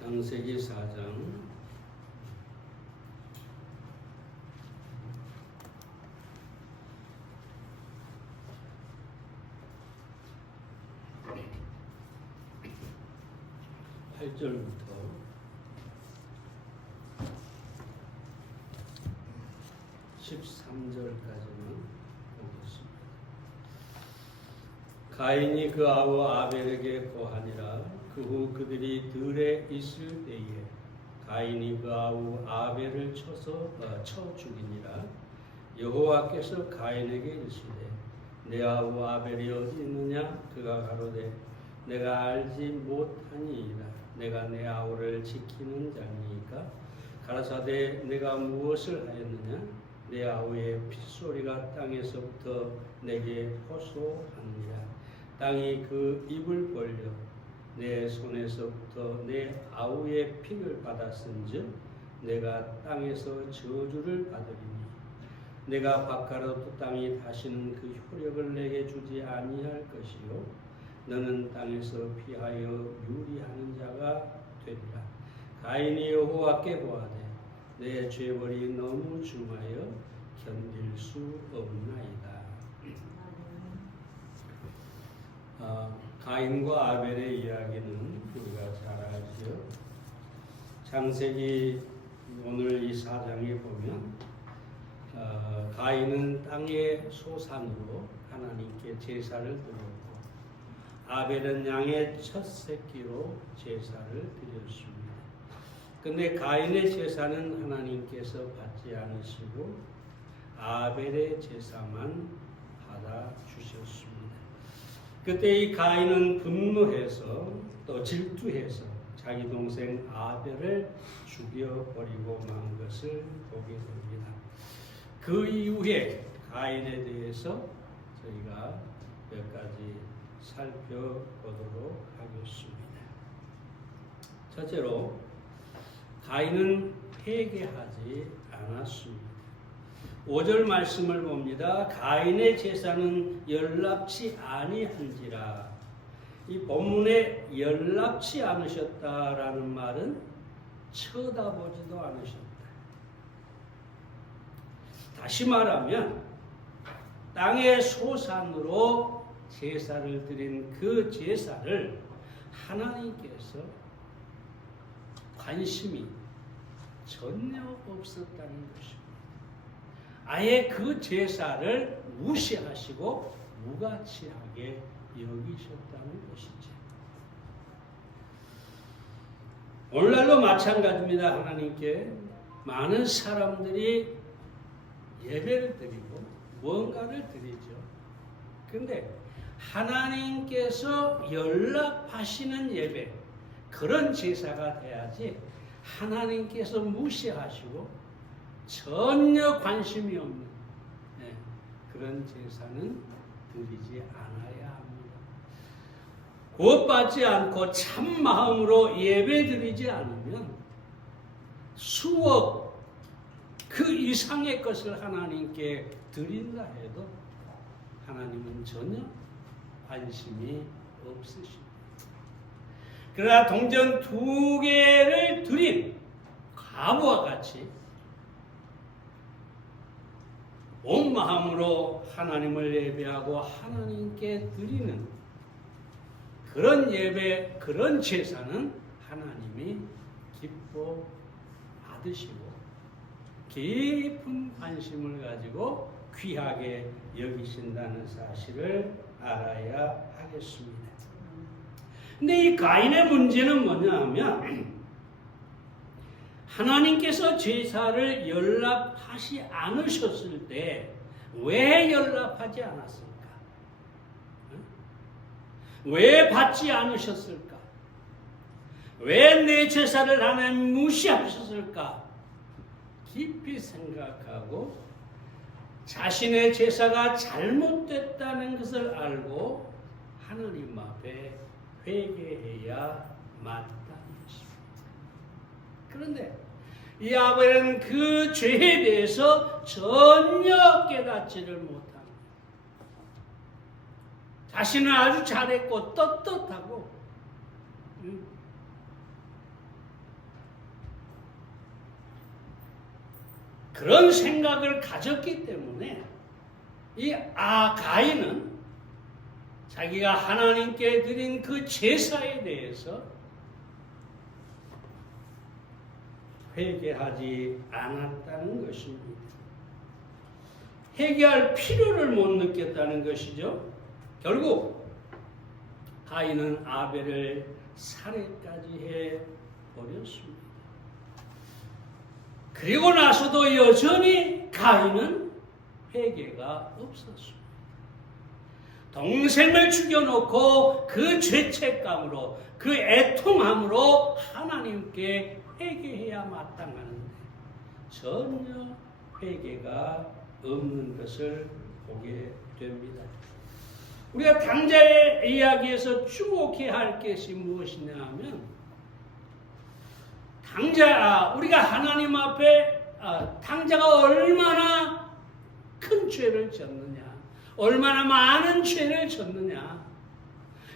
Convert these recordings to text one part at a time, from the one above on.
창세기 4장 8절부터 13절까지는 보겠습니다. 가인이 그 아우 아벨에게 고하니라. 그 후 그들이 들에 있을 때에 가인이 그 아우 아벨을 쳐 죽이니라. 여호와께서 가인에게 이르시되 내 아우 아벨이 어디 있느냐? 그가 가로되 내가 알지 못하니이다. 내가 내 아우를 지키는 자니까. 가라사대 내가 무엇을 하였느냐? 내 아우의 핏소리가 땅에서부터 내게 호소하느니라. 땅이 그 입을 벌려 내 손에서부터 내 아우의 피를 받았은즉 내가 땅에서 저주를 받으리니 내가 바깥으로 땅이 다시는 그 효력을 내게 주지 아니할 것이요 너는 땅에서 피하여 유리하는 자가 되리라. 가인이 여호와께 고하되 내 죄벌이 너무 중하여 견딜 수 없나이다. 가인과 아벨의 이야기는 우리가 잘 알죠. 창세기 오늘 이 4장에 보면 가인은 땅의 소산으로 하나님께 제사를 드렸고 아벨은 양의 첫 새끼로 제사를 드렸습니다. 근데 가인의 제사는 하나님께서 받지 않으시고 아벨의 제사만 받아 주셨습니다. 그때 이 가인은 분노해서 또 질투해서 자기 동생 아벨을 죽여버리고 만 것을 보게 됩니다. 그 이후에 가인에 대해서 저희가 몇 가지 살펴보도록 하겠습니다. 첫째로 가인은 회개하지 않았습니다. 5절 말씀을 봅니다. 가인의 제사는 연락치 아니한지라. 이 본문에 연락치 않으셨다라는 말은 쳐다보지도 않으셨다. 다시 말하면 땅의 소산으로 제사를 드린 그 제사를 하나님께서 관심이 전혀 없었다는 것입니다. 아예 그 제사를 무시하시고 무가치하게 여기셨다는 것이죠. 오늘날도 마찬가지입니다. 하나님께 많은 사람들이 예배를 드리고 뭔가를 드리죠. 근데 하나님께서 연락하시는 예배, 그런 제사가 돼야지 하나님께서 무시하시고 전혀 관심이 없는 그런 제사는 드리지 않아야 합니다. 구원받지 않고 참 마음으로 예배 드리지 않으면 수억 그 이상의 것을 하나님께 드린다 해도 하나님은 전혀 관심이 없으십니다. 그러나 동전 2개를 드린 과부와 같이 온 마음으로 하나님을 예배하고 하나님께 드리는 그런 예배, 그런 제사는 하나님이 기뻐 받으시고 깊은 관심을 가지고 귀하게 여기신다는 사실을 알아야 하겠습니다. 근데 이 가인의 문제는 뭐냐 하면 하나님께서 제사를 연락하지 않으셨을 때 왜 연락하지 않았을까? 왜 받지 않으셨을까? 왜 내 제사를 하나님 무시하셨을까? 깊이 생각하고 자신의 제사가 잘못됐다는 것을 알고 하나님 앞에 회개해야 마땅한 것입니다. 그런데 이 아벨은 그 죄에 대해서 전혀 깨닫지를 못합니다. 자신은 아주 잘했고 떳떳하고 그런 생각을 가졌기 때문에 이 가인은 자기가 하나님께 드린 그 제사에 대해서 회개하지 않았다는 것입니다. 회개할 필요를 못 느꼈다는 것이죠. 결국 가인은 아벨을 살해까지 해버렸습니다. 그리고 나서도 여전히 가인은 회개가 없었습니다. 동생을 죽여놓고 그 죄책감으로 그 애통함으로 하나님께 회개해야 마땅하는데 전혀 회개가 없는 것을 보게 됩니다. 우리가 탕자의 이야기에서 주목해야 할 것이 무엇이냐 하면 우리가 하나님 앞에 탕자가 얼마나 큰 죄를 졌느냐, 얼마나 많은 죄를 졌느냐,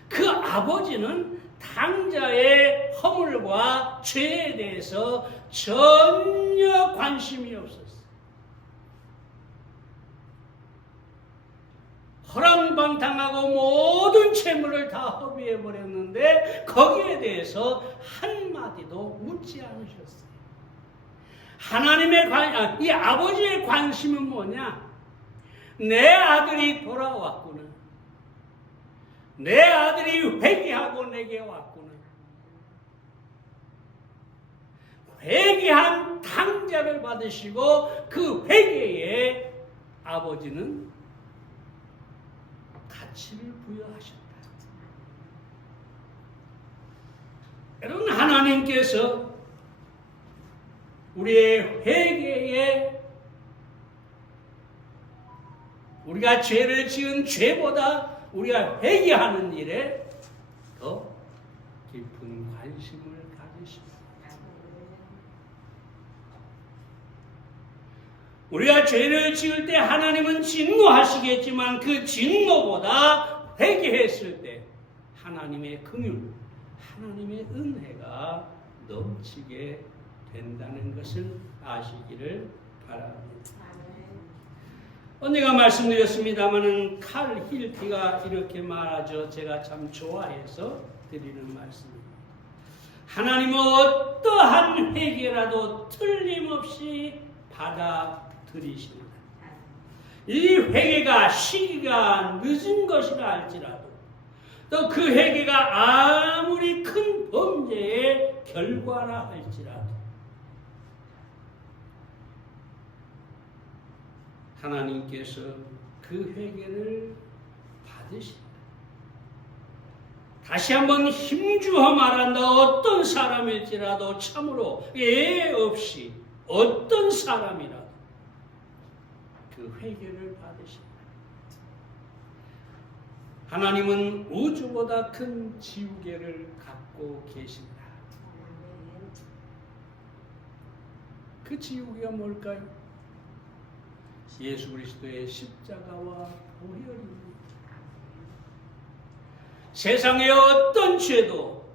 그 아버지는 탕자의 허물과 죄에 대해서 전혀 관심이 없었어요. 허랑방탕하고 모든 재물을 다 허비해버렸는데 거기에 대해서 한마디도 묻지 않으셨어요. 이 아버지의 관심은 뭐냐? 내 아들이 돌아왔구나. 내 아들이 회개하고 내게 왔구나. 회개한 탕자를 받으시고 그 회개에 아버지는 가치를 부여하셨다. 여러분, 하나님께서 우리의 회개에 우리가 죄를 지은 죄보다 우리가 회개하는 일에 더 깊은 관심을 가지십니다. 우리가 죄를 지을 때 하나님은 진노하시겠지만 그 진노보다 회개했을 때 하나님의 긍휼, 하나님의 은혜가 넘치게 된다는 것을 아시기를 바랍니다. 언제가 말씀드렸습니다마는 칼 힐피가 이렇게 말하죠. 제가 참 좋아해서 드리는 말씀입니다. 하나님은 어떠한 회개라도 틀림없이 받아들이십니다. 이 회개가 시기가 늦은 것이라 할지라도 또 그 회개가 아무리 큰 범죄의 결과라 할지라도 하나님께서 그 회개를 받으십니다. 다시 한번 힘주어 말한다. 어떤 사람일지라도 참으로 예 없이 어떤 사람이라도 그 회개를 받으십니다. 하나님은 우주보다 큰 지우개를 갖고 계십니다. 그 지우개가 뭘까요? 예수 그리스도의 십자가와 보혈입니다. 세상의 어떤 죄도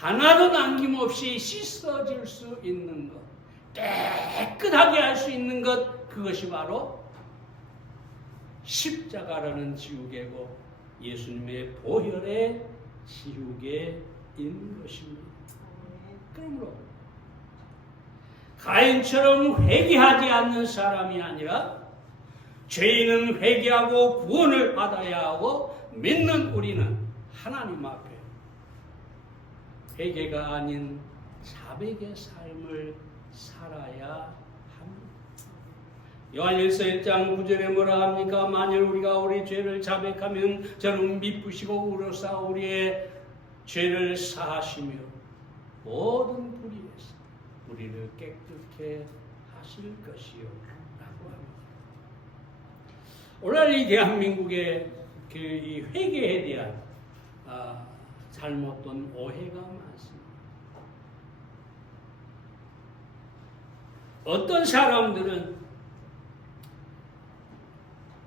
하나도 남김없이 씻어질 수 있는 것, 깨끗하게 할 수 있는 것, 그것이 바로 십자가라는 지우개고 예수님의 보혈의 지우개인 것입니다. 그러므로 가인처럼 회개하지 않는 사람이 아니라 죄인은 회개하고 구원을 받아야 하고 믿는 우리는 하나님 앞에 회개가 아닌 자백의 삶을 살아야 합니다. 요한일서 1장 9절에 뭐라 합니까? 만일 우리가 우리 죄를 자백하면 저는 미쁘시고 우러사 우리의 죄를 사하시며 모든 불의에서 우리를 깨끗게 하실 것이요 라고 합니다. 오늘 이 대한민국의 이 회개에 대한 잘못된 오해가 많습니다. 어떤 사람들은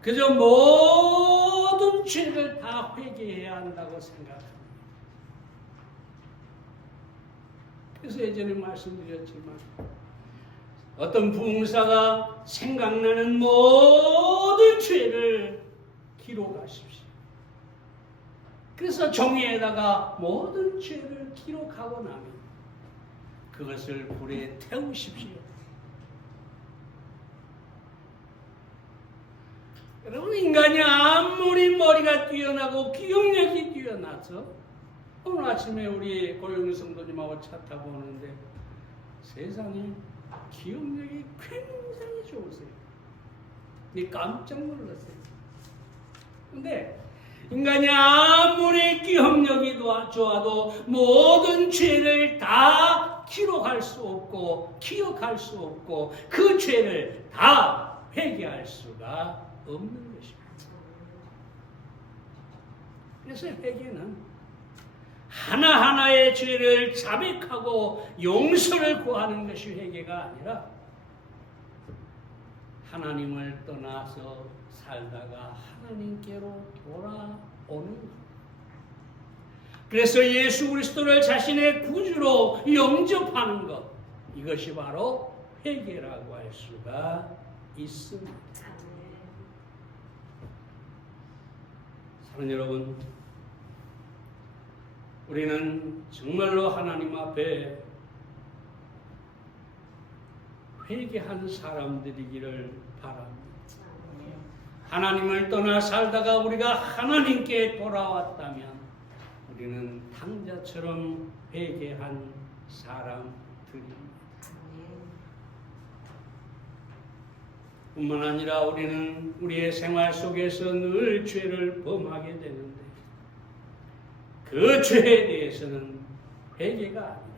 그저 모든 죄를 다 회개해야 한다고 생각합니다. 그래서 예전에 말씀드렸지만 어떤 부흥사가 생각나는 모든 죄를 기록하십시오. 그래서 종이에다가 모든 죄를 기록하고 나면 그것을 불에 태우십시오. 여러분, 인간이 아무리 머리가 뛰어나고 기억력이 뛰어나서 오늘 아침에 우리 고영희 성도님하고 차 타고 오는데 세상에 기억력이 굉장히 좋으세요. 깜짝 놀랐어요. 근데 인간이 아무리 기억력이 좋아도 모든 죄를 다 기록할 수 없고 기억할 수 없고 그 죄를 다 회개할 수가 없는 것입니다. 그래서 회개는 하나하나의 죄를 자백하고 용서를 구하는 것이 회개가 아니라 하나님을 떠나서 살다가 하나님께로 돌아오는 것. 그래서 예수 그리스도를 자신의 구주로 영접하는 것, 이것이 바로 회개라고 할 수가 있습니다. 사랑하는 여러분, 우리는 정말로 하나님 앞에 회개한 사람들이기를 바랍니다. 하나님을 떠나 살다가 우리가 하나님께 돌아왔다면 우리는 탕자처럼 회개한 사람들입니다. 뿐만 아니라 우리는 우리의 생활 속에서 늘 죄를 범하게 되는데 그 죄에 대해서는 회개가 아니라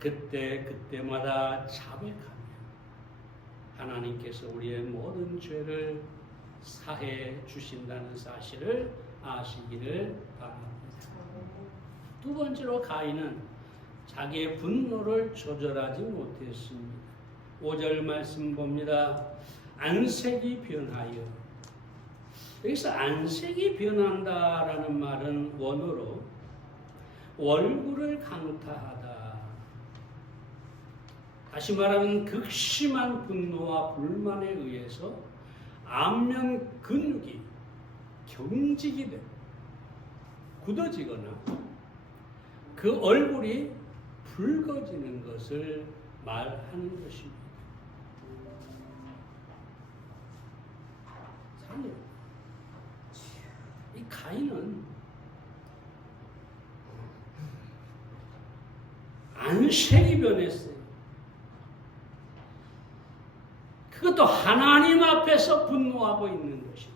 그때마다 자백하며 하나님께서 우리의 모든 죄를 사해 주신다는 사실을 아시기를 바랍니다. 두 번째로 가인은 자기의 분노를 조절하지 못했습니다. 5절 말씀 봅니다. 안색이 변하여. 여기서 안색이 변한다라는 말은 원어로 얼굴을 강타하다. 다시 말하면 극심한 분노와 불만에 의해서 안면 근육이 경직이 되고 굳어지거나 그 얼굴이 붉어지는 것을 말하는 것입니다. 사랑해요. 이 가인은 안색이 변했어요. 그것도 하나님 앞에서 분노하고 있는 것이죠.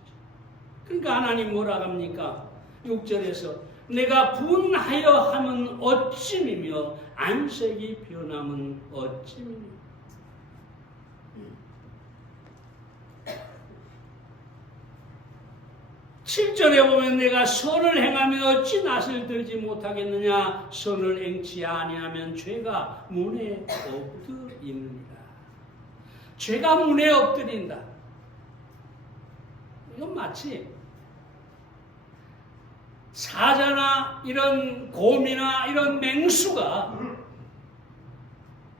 그러니까 하나님 뭐라 합니까? 6절에서 내가 분하여 하면 어찌미며 안색이 변함은 어찌미며. 7절에 보면 내가 선을 행하며 어찌 낯을 들지 못하겠느냐. 선을 행치 아니하면 죄가 문에 엎드리느니라. 죄가 문에 엎드린다. 이건 마치 사자나 이런 곰이나 이런 맹수가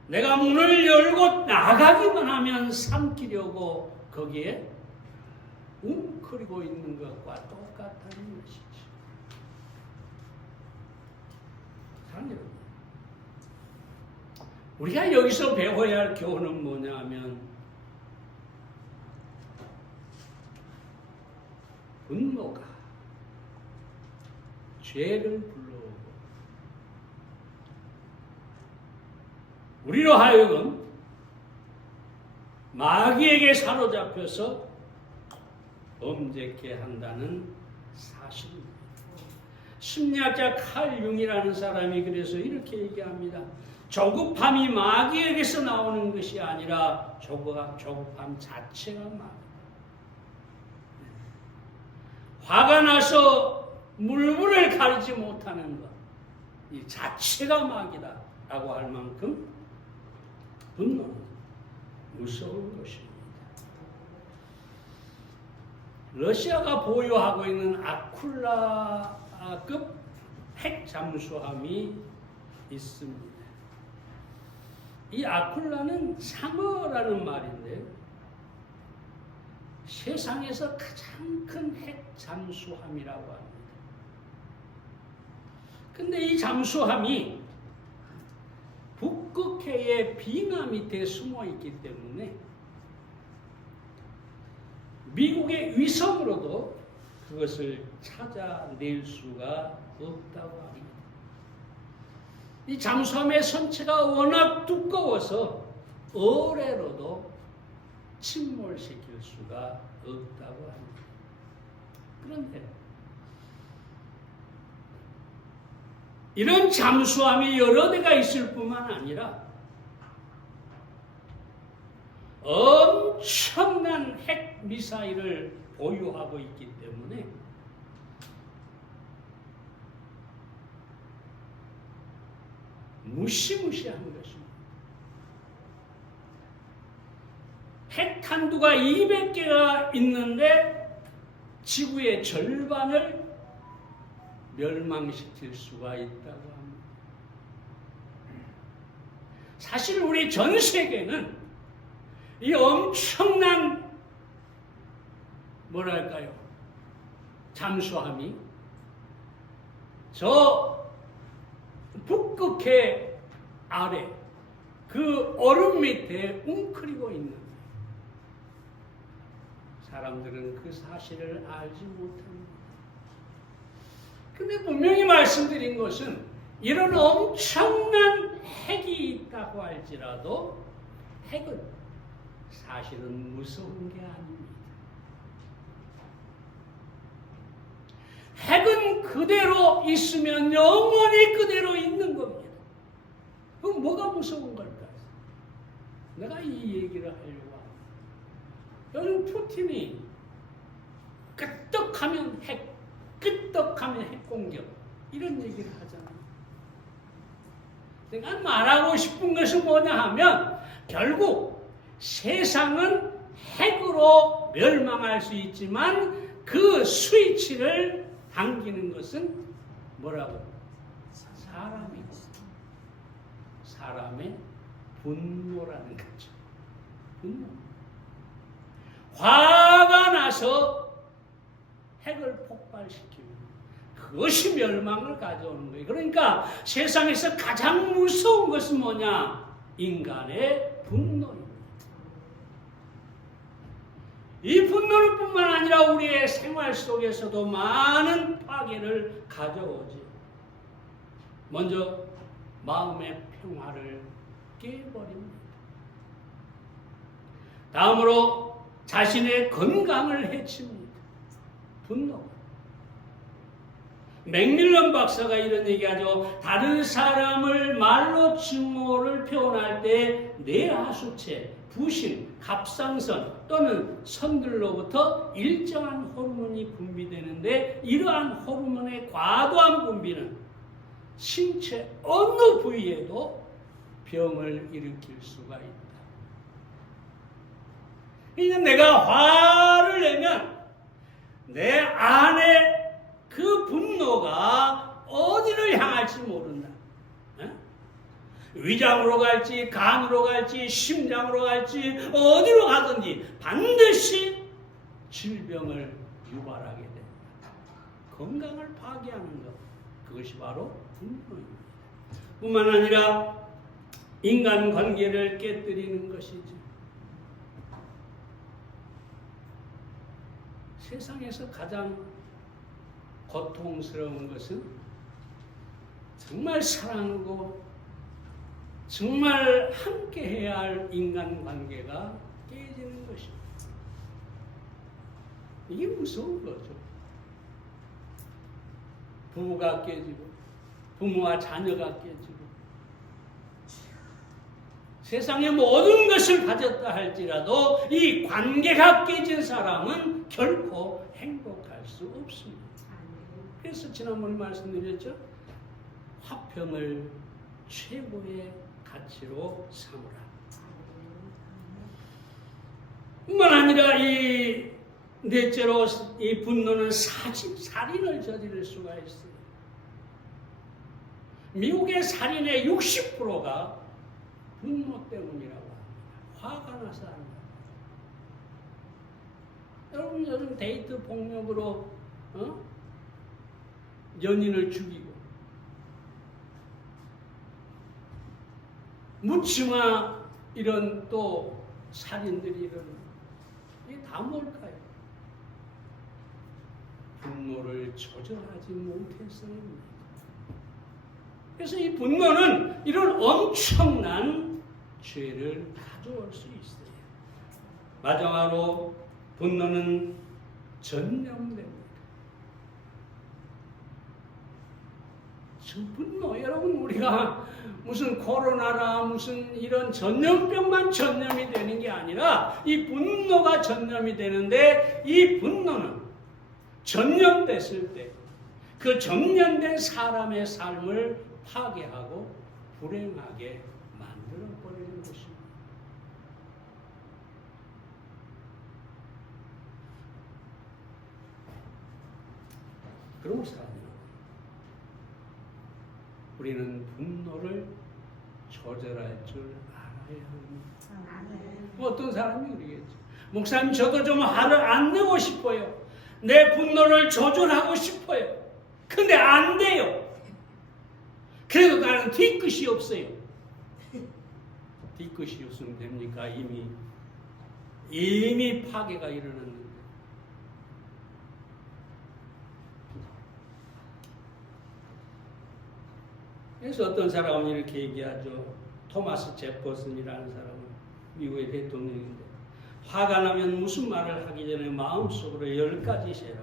내가 문을 열고 나가기만 하면 삼키려고 거기에 웅크리고 있는 것과 똑같다는 것이지. 사랑하는 여러분, 우리가 여기서 배워야 할 교훈은 뭐냐 하면 분노가 죄를 불러오고 우리로 하여금 마귀에게 사로잡혀서 범죄케 한다는 사실입니다. 심리학자 칼 융이라는 사람이 그래서 이렇게 얘기합니다. 조급함이 마귀에게서 나오는 것이 아니라 조급함 자체가 마귀. 화가 나서 물불을 가리지 못하는 것, 이 자체가 마귀다라고 할 만큼 분노는 무서운 것입니다. 러시아가 보유하고 있는 아쿨라급 핵 잠수함이 있습니다. 이 아쿨라는 상어라는 말인데 세상에서 가장 큰 핵 잠수함이라고 합니다. 근데 이 잠수함이 북극해의 빙하 밑에 숨어 있기 때문에 미국의 위성으로도 그것을 찾아낼 수가 없다고 합니다. 이 잠수함의 선체가 워낙 두꺼워서 어뢰로도 침몰시킬 수가 없다고 합니다. 그런데 이런 잠수함이 여러 대가 있을 뿐만 아니라 엄청난 핵 미사일을 보유하고 있기 때문에 무시무시한 것입니다. 핵탄두가 200개가 있는데 지구의 절반을 멸망시킬 수가 있다고 합니다. 사실 우리 전 세계는 이 엄청난 뭐랄까요? 잠수함이 저 북극해 아래 그 얼음 밑에 웅크리고 있는 사람들은 그 사실을 알지 못합니다. 근데 분명히 말씀드린 것은 이런 엄청난 핵이 있다고 할지라도 핵은 사실은 무서운 게 아닙니다. 핵은 그대로 있으면 영원히 그대로 있는 겁니다. 그럼 뭐가 무서운 걸까요? 내가 이 얘기를 하려고 합니다. 요즘 푸틴이 끄떡하면 핵, 끄떡하면 핵공격 이런 얘기를 하잖아요. 내가 말하고 싶은 것은 뭐냐 하면 결국 세상은 핵으로 멸망할 수 있지만 그 스위치를 당기는 것은 뭐라고? 사람이고 사람의 분노라는 거죠. 분노. 화가 나서 핵을 폭발시키고 그것이 멸망을 가져오는 거예요. 그러니까 세상에서 가장 무서운 것은 뭐냐? 인간의 분노입니다. 이 분노는 뿐만 아니라 우리의 생활 속에서도 많은 파괴를 가져오지. 먼저 마음의 평화를 깨버립니다. 다음으로 자신의 건강을 해칩니다. 분노. 맥밀런 박사가 이런 얘기하죠. 다른 사람을 말로 증오를 표현할 때 뇌하수체, 부신, 갑상선 또는 선들로부터 일정한 호르몬이 분비되는데 이러한 호르몬의 과도한 분비는 신체 어느 부위에도 병을 일으킬 수가 있다. 그러니까 내가 화를 내면 내 안에 그 분노가 어디를 향할지 모른다. 위장으로 갈지 간으로 갈지 심장으로 갈지 어디로 가든지 반드시 질병을 유발하게 됩니다. 건강을 파괴하는 것, 그것이 바로 분노입니다. 뿐만 아니라 인간관계를 깨뜨리는 것이죠. 세상에서 가장 고통스러운 것은 정말 사랑하고 정말 함께해야 할 인간관계가 깨지는 것입니다. 이게 무서운 거죠. 부부가 깨지고 부모와 자녀가 깨지고 세상의 모든 것을 가졌다 할지라도 이 관계가 깨진 사람은 결코 행복할 수 없습니다. 그래서 지난번에 말씀드렸죠. 화평을 최고의 가치로 삼으라. 뿐만 아니라 이 넷째로 이 분노는 살인을 저지를 수가 있어요. 미국의 살인의 60%가 분노 때문이라고 합니다. 화가 나서 하는 거예요. 여러분 요즘 데이트 폭력으로 연인을 죽이고 묻지마 이런 또 살인들이 일어나는 이게 다 뭘까요? 분노를 조절하지 못해서입니다. 그래서 이 분노는 이런 엄청난 죄를 가져올 수 있어요. 마지막으로 분노는 전염됩니다. 분노, 여러분 우리가 무슨 코로나라 무슨 이런 전염병만 전염이 되는 게 아니라 이 분노가 전염이 되는데 이 분노는 전염됐을 때 그 전염된 사람의 삶을 파괴하고 불행하게 만들어버리는 것입니다. 그러면서 우리는 분노를 조절할 줄 알아야 합니다. 어떤 사람이 그러겠죠. 목사님 저도 좀 화를 안 내고 싶어요. 내 분노를 조절하고 싶어요. 근데 안 돼요. 그래도 나는 뒤끝이 없어요. 뒤끝이 없으면 됩니까? 이미 파괴가 일어났는데. 그래서 어떤 사람은 이렇게 얘기하죠. 토마스 제퍼슨이라는 사람은 미국의 대통령인데 화가 나면 무슨 말을 하기 전에 마음속으로 10가지 세라.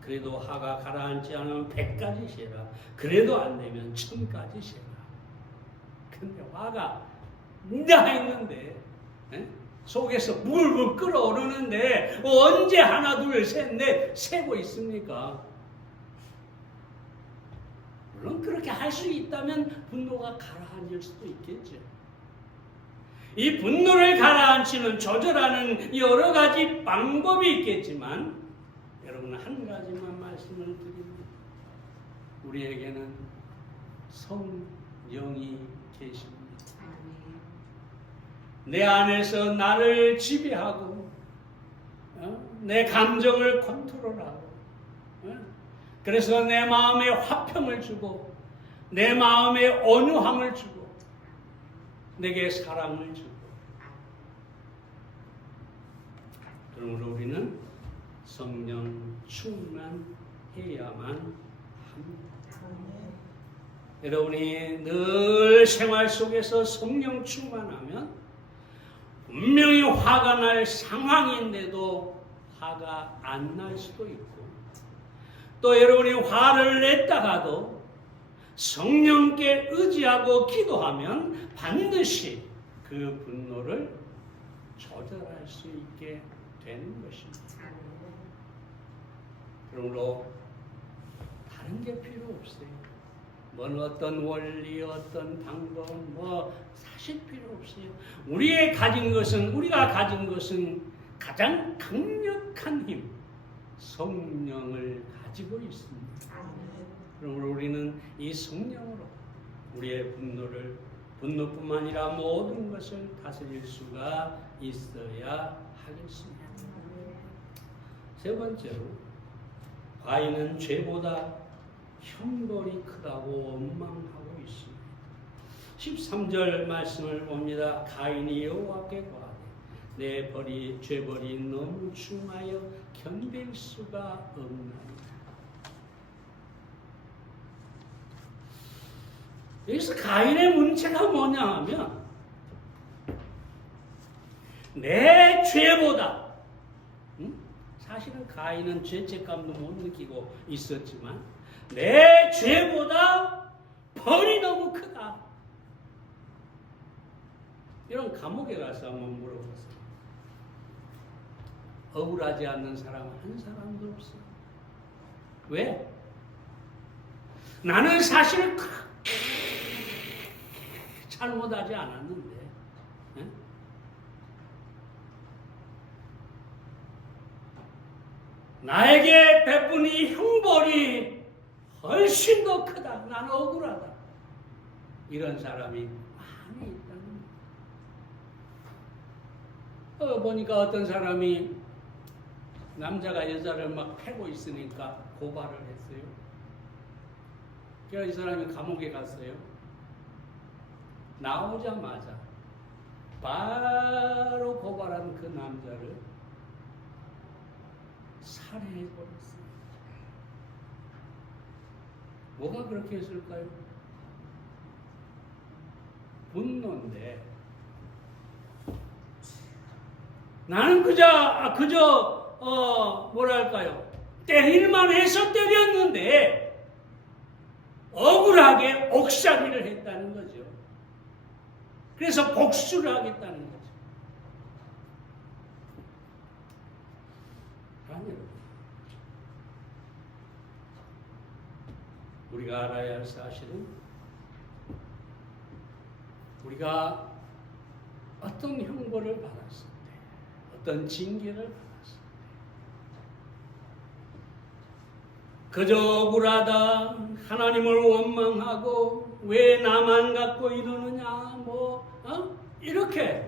그래도 화가 가라앉지 않으면 100가지 세라. 그래도 안 되면 1000가지 세라. 근데 화가 나 있는데 속에서 물불 끓어오르는데 언제 하나 둘 셋 넷 세고 있습니까? 물론 그렇게 할 수 있다면 분노가 가라앉을 수도 있겠죠. 이 분노를 가라앉히는 조절하는 여러 가지 방법이 있겠지만 여러분 한 가지만 말씀을 드립니다. 우리에게는 성령이 계십니다. 내 안에서 나를 지배하고 내 감정을 컨트롤하고 그래서 내 마음에 화평을 주고 내 마음에 온유함을 주고 내게 사랑을 주고 그러므로 우리는 성령 충만해야만 합니다. 여러분이 늘 생활 속에서 성령 충만하면 분명히 화가 날 상황인데도 화가 안 날 수도 있고 또 여러분이 화를 냈다가도 성령께 의지하고 기도하면 반드시 그 분노를 조절할 수 있게 되는 것입니다. 그러므로 다른 게 필요 없어요. 어떤 원리, 어떤 방법, 사실 필요 없어요. 우리가 가진 것은 가장 강력한 힘, 성령을 가지고 있습니다. 그러므로 우리는 이 성령으로 우리의 분노뿐만 아니라 모든 것을 다스릴 수가 있어야 하겠습니다. 세 번째로, 과인은 죄보다 형벌이 크다고 원망하고 있습니다. 13절 말씀을 봅니다. 가인이 여호와께 고하되 내 죄벌이 너무 중하여 견딜 수가 없나이다. 여기서 가인의 문제가 뭐냐 하면 내 죄보다 사실은 가인은 죄책감도 못 느끼고 있었지만 내 죄보다 벌이 너무 크다. 이런 감옥에 가서 한번 물어보세요. 억울하지 않는 사람 한 사람도 없어요. 왜? 나는 사실 잘못하지 않았는데 나에게 베푼 이 형벌이 훨씬 더 크다. 나는 억울하다. 이런 사람이 많이 있다는 거예요. 보니까 어떤 사람이 남자가 여자를 막 패고 있으니까 고발을 했어요. 그래서 이 사람이 감옥에 갔어요. 나오자마자 바로 고발한 그 남자를 살해해버렸어요. 뭐가 그렇게 했을까요? 분노인데 나는 그저 뭐랄까요? 때릴만 해서 때렸는데 억울하게 옥살이를 했다는 거죠. 그래서 복수를 하겠다는 거죠. 아니요. 우리가 알아야 할 사실은 우리가 어떤 형벌을 받았을 때, 어떤 징계를 받았을 때, 그저 억울하다, 하나님을 원망하고 왜 나만 갖고 이러느냐, 이렇게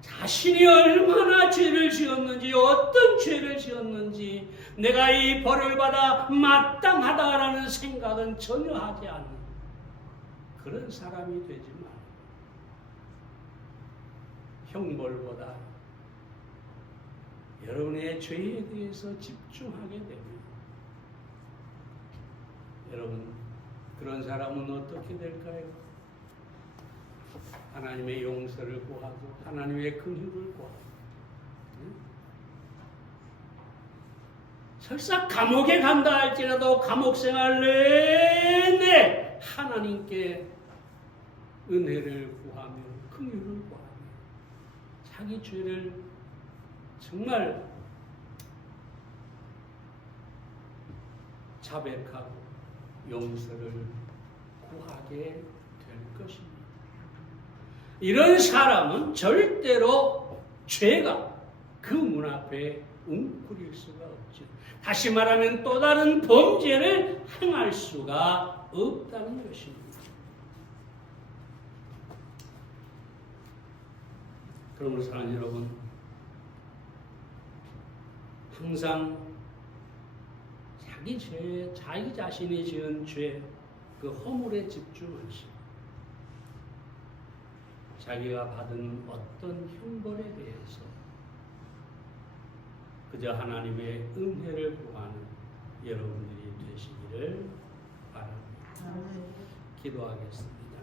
자신이 얼마나 죄를 지었는지, 어떤 죄를 지었는지, 내가 이 벌을 받아 마땅하다라는 생각은 전혀 하지 않는 그런 사람이 되지 말고 형벌보다 여러분의 죄에 대해서 집중하게 되면 여러분 그런 사람은 어떻게 될까요? 하나님의 용서를 구하고 하나님의 긍휼을 구하고 설사 감옥에 간다 할지라도 감옥 생활 내내 하나님께 은혜를 구하며 긍휼을 구하며 자기 죄를 정말 자백하고 용서를 구하게 될 것입니다. 이런 사람은 절대로 죄가 그 문 앞에 웅크릴 수가 없죠. 다시 말하면 또 다른 범죄를 행할 수가 없다는 것입니다. 그러므로 사랑하는 여러분, 항상 자기 자신이 지은 죄, 그 허물에 집중하시고 자기가 받은 어떤 형벌에 대해서 그저 하나님의 은혜를 구하는 여러분들이 되시기를 바랍니다. 기도하겠습니다.